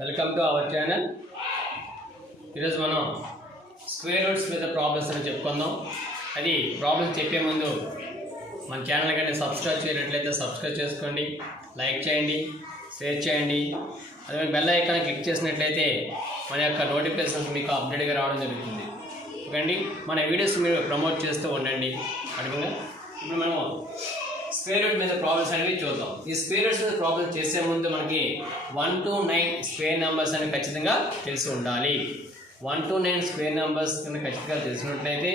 Welcome to our channel. ఈరోజు మనం square roots మీద ప్రాబ్లమ్స్ అని చెప్పుకుందాం. అది ప్రాబ్లమ్స్ చెప్పే ముందు మన ఛానల్ కానీ సబ్స్క్రైబ్ చేయనట్లయితే సబ్స్క్రైబ్ చేసుకోండి, లైక్ చేయండి, షేర్ చేయండి. అదే బెల్ ఐకాన్ క్లిక్ చేసినట్లయితే మన యొక్క నోటిఫికేషన్స్ మీకు అప్డేట్గా రావడం జరుగుతుంది. ఓకే అండి, మన వీడియోస్ మీరు ప్రమోట్ చేస్తూ ఉండండి. అడుగుగా ఇప్పుడు మనం స్క్వేర్ రూట్ మీద ప్రాబ్లమ్స్ అనేవి చూద్దాం. ఈ స్క్వేర్ రూట్స్ మీద ప్రాబ్లమ్స్ చేసే ముందు మనకి 1 to 9 స్క్వేర్ నెంబర్స్ అనేవి ఖచ్చితంగా తెలిసి ఉండాలి. 1 to 9 స్క్వేర్ నెంబర్స్ కనుక ఖచ్చితంగా తెలిసినట్లయితే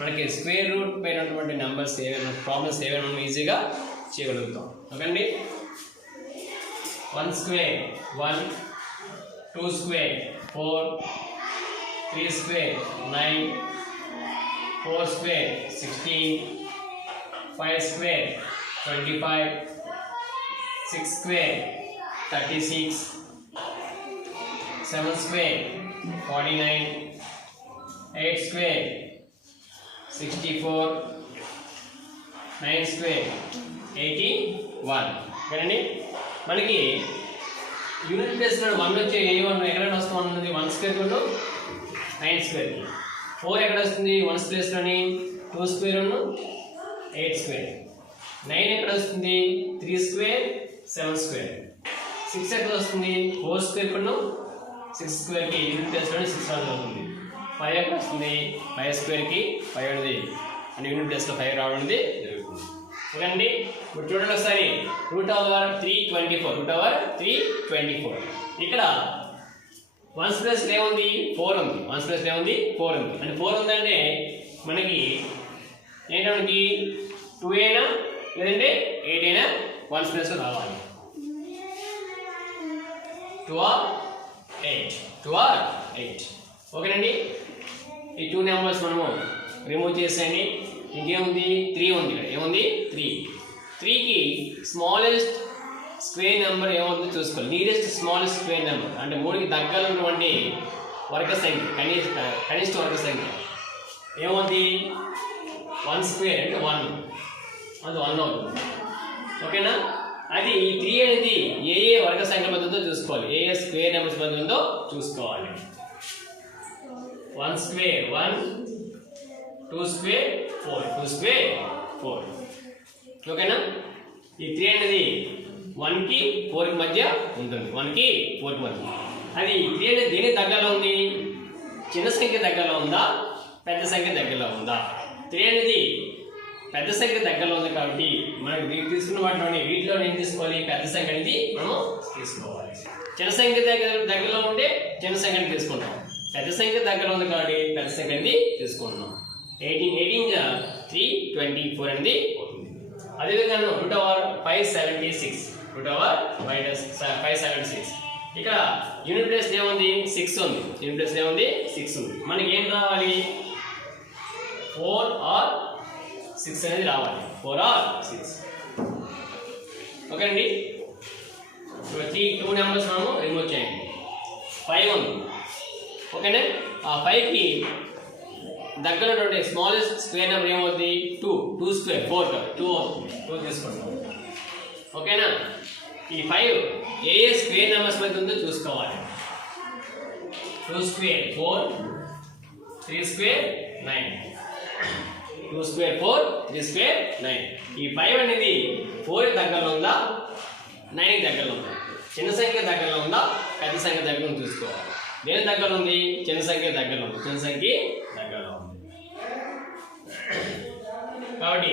మనకి స్క్వేర్ రూట్ పైనటువంటి నెంబర్స్ ఏవైనా ప్రాబ్లమ్స్ ఏవైనా మనం ఈజీగా చేయగలుగుతాం. ఓకే అండి, 1 square 1, 2 square 4, 3 square 9, 4 square 16, 5 square 25, 6 square 36, 7 square 49, 8 square 64, 9 square 81. ఓకేనండి, మనకి యూనిట్ ప్లేస్ 1 వచ్చే ఏ1 ఎక్కడ వస్తుంది? 1 స్క్వేర్ 9 స్క్వేర్. 4 ఎక్కడ వస్తుంది? 1 ప్లేస్లోని 2 స్క్వేర్ 8 స్క్వేర్. 9 ఎక్కడ వస్తుంది? 3 స్క్వేర్ 7 స్క్వేర్. 6 ఎక్కడ వస్తుంది? 4 స్క్వేర్ 6 స్క్వేర్కి యూనిట్ ప్లేస్లోని 6 అవుతుంది. 5 ఎక్కడ వస్తుంది? 5 స్క్వేర్కి 5 అనేది అంటే యూనిట్ ప్లేస్లో 5 రావడం జరుగుతుంది. ఓకే అండి, ఇప్పుడు చూడండి ఒకసారి. √324 ఇక్కడ 1 ప్లేస్లో ఏముంది? 4 ఉంది. 1 ప్లేస్లో ఏముంది? 4 ఉంది. అంటే 4 ఉందంటే మనకి ఏంటంటే 2 అయినా లేదంటే 8 అయినా 1 ప్లేస్లో రావాలి. 2 or 8. ఓకేనండి, ఈ 2 నెంబర్స్ మనము రిమూవ్ చేసేయండి. ఇంకేముంది? 3 ఉంది. ఇక్కడ ఏముంది? 3కి స్మాలెస్ట్ స్క్వేర్ నెంబర్ ఏమవుతుందో చూసుకోవాలి. నియరెస్ట్ స్మాలెస్ట్ స్క్వేర్ నెంబర్ అంటే 3కి దగ్గర ఉన్నటువంటి వర్గ సంఖ్య, కనిష్ట వర్గ సంఖ్య ఏమవుతుంది? 1 స్క్వేర్ అంటే 1, అది 1 అవుతుంది. ఓకేనా, అది 3 అనేది ఏ వర్గ సంఖ్య మధ్య ఉందో చూసుకోవాలి, ఏ స్క్వేర్ నెంబర్స్ మధ్య ఉందో చూసుకోవాలి. 1 స్క్వేర్ 1, 2 స్క్వేర్ 4, 2 స్క్వేర్ 4. ఓకేనా, ఈ 3 అనేది 1కి 4కి మధ్య ఉంటుంది. 1కి 4కి మధ్య. అది 3 అనేది దేని దగ్గరలో ఉంది? చిన్న సంఖ్య దగ్గరలో ఉందా, పెద్ద సంఖ్య దగ్గరలో ఉందా? 3 అనేది పెద్ద సంఖ్య దగ్గరలో ఉంది కాబట్టి మనకి తీసుకున్న వాటిలోని వీటిలో ఏం తీసుకోవాలి? పెద్ద సంఖ్య అనేది మనం తీసుకోవాలి. చిన్న సంఖ్య దగ్గరలో ఉంటే చిన్న సంఖ్యని తీసుకుంటాం. పెద్ద సంఖ్య దగ్గర ఉంది కాబట్టి పెద్ద సంఖ్య అనేది తీసుకుంటున్నాం. 18 324 అనేది అవుతుంది. అదేవిధంగా √576 √576. ఇక్కడ యూనిట్ ప్లేస్ ఏముంది? 6 ఉంది. యూనిట్ ప్లేస్ ఏముంది? 6 ఉంది. మనకి ఏం రావాలి? 4 or 6 అనేది రావాలి. 4 or 6. ఓకే అండి, 2 నెంబర్స్ మనము రిమూవ్ చేయండి. 5 ఉంది. ఓకేనా, ఆ 5కి దగ్గర ఉన్నటువంటి స్మాలెస్ట్ స్క్వేర్ నెంబర్ ఏమవుతుంది? 2 స్క్వేర్ 4 2 అవుతుంది. 2 తీసుకుంటాం. ఓకేనా, ఈ 5 ఏ స్క్వేర్ నెంబర్స్ మధ్య ఉందో చూసుకోవాలి. 2 స్క్వేర్ 4, 3 స్క్వేర్ 9, 2 స్క్వేర్ 4, 3 స్క్వేర్ 9. ఈ 5 అనేది 4కి దగ్గరలో ఉందా, 9కి దగ్గరలో ఉందా? చిన్న సంఖ్య దగ్గరలో ఉందా, పెద్ద సంఖ్య దగ్గరలో చూసుకోవాలి. దేని దగ్గర ఉంది? చిన్న సంఖ్య దగ్గరలో ఉంది. చిన్న సంఖ్య దగ్గరలో ఉంది కాబట్టి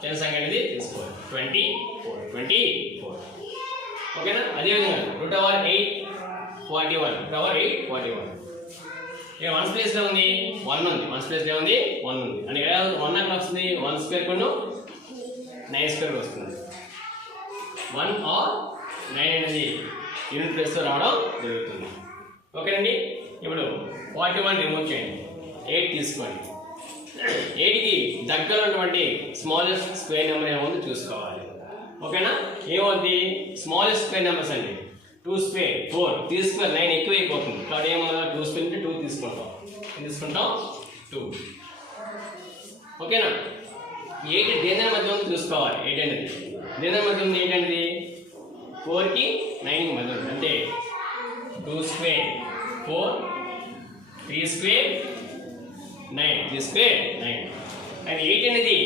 చిన్న సంఖ్య అనేది తీసుకోవాలి. 24. ఓకేనా, అదేవిధంగా √841 √841. ఇక 1 ప్లేస్లో ఉంది 1 ఉంది. 1 ప్లేస్లో ఉంది 1 ఉంది. అంటే 1 ఎక్కడ వస్తుంది? 1 స్క్వేర్ 9 స్క్వేర్ వస్తుంది. 1 or 9 అనేది యూనిట్ ప్లేస్లో రావడం జరుగుతుంది. ఓకేనండి, ఇప్పుడు 41 రిమూవ్ చేయండి. 8 తీసుకోండి. 8కి దగ్గర ఉన్నటువంటి స్మాలెస్ట్ స్క్వేర్ నెంబర్ ఏమవుతుందో చూసుకోవాలి. ఓకేనా, ఏమవుతుంది? స్మాలెస్ట్ స్క్వేర్ నెంబర్స్ అండి. 2 స్క్వేర్ 4, 3 స్క్వేర్ 9 ఎక్కువైపోతుంది కాబట్టి ఏమన్నా 2 స్క్వేర్ అంటే 2 తీసుకుంటాం. 2. ఓకేనా, 8 దేని మధ్య ఉంది చూసుకోవాలి. 8 అనేది దేని మధ్య ఉంది? 8 అనేది 4కి 9కి మధ్య ఉంది. అంటే 2 square 4, 3 square 9, 3 square 9. అండ్ 8 అనేది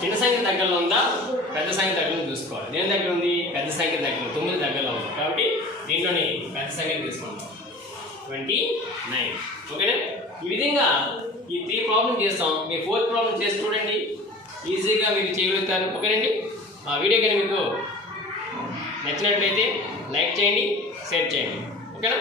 చిన్న సంఖ్య దగ్గరలో ఉందా పెద్ద సంఖ్య దగ్గరలో చూసుకోవాలి. దేని దగ్గర ఉంది? పెద్ద సంఖ్య దగ్గర 9 దగ్గరలో ఉంది కాబట్టి దీంట్లోని పెద్ద సంఖ్యను తీసుకుంటాం 29. ఓకేనా? ఈ విధంగా ఈ 3 ప్రాబ్లం చేస్తాం. మీ 4th ప్రాబ్లం చేసి చూడండి, ఈజీగా మీరు చేయగలుగుతారు. ఓకేనండి? ఆ వీడియో కానీ మీకు నచ్చినట్లయితే లైక్ చేయండి, షేర్ చేయండి. ఓకేనా?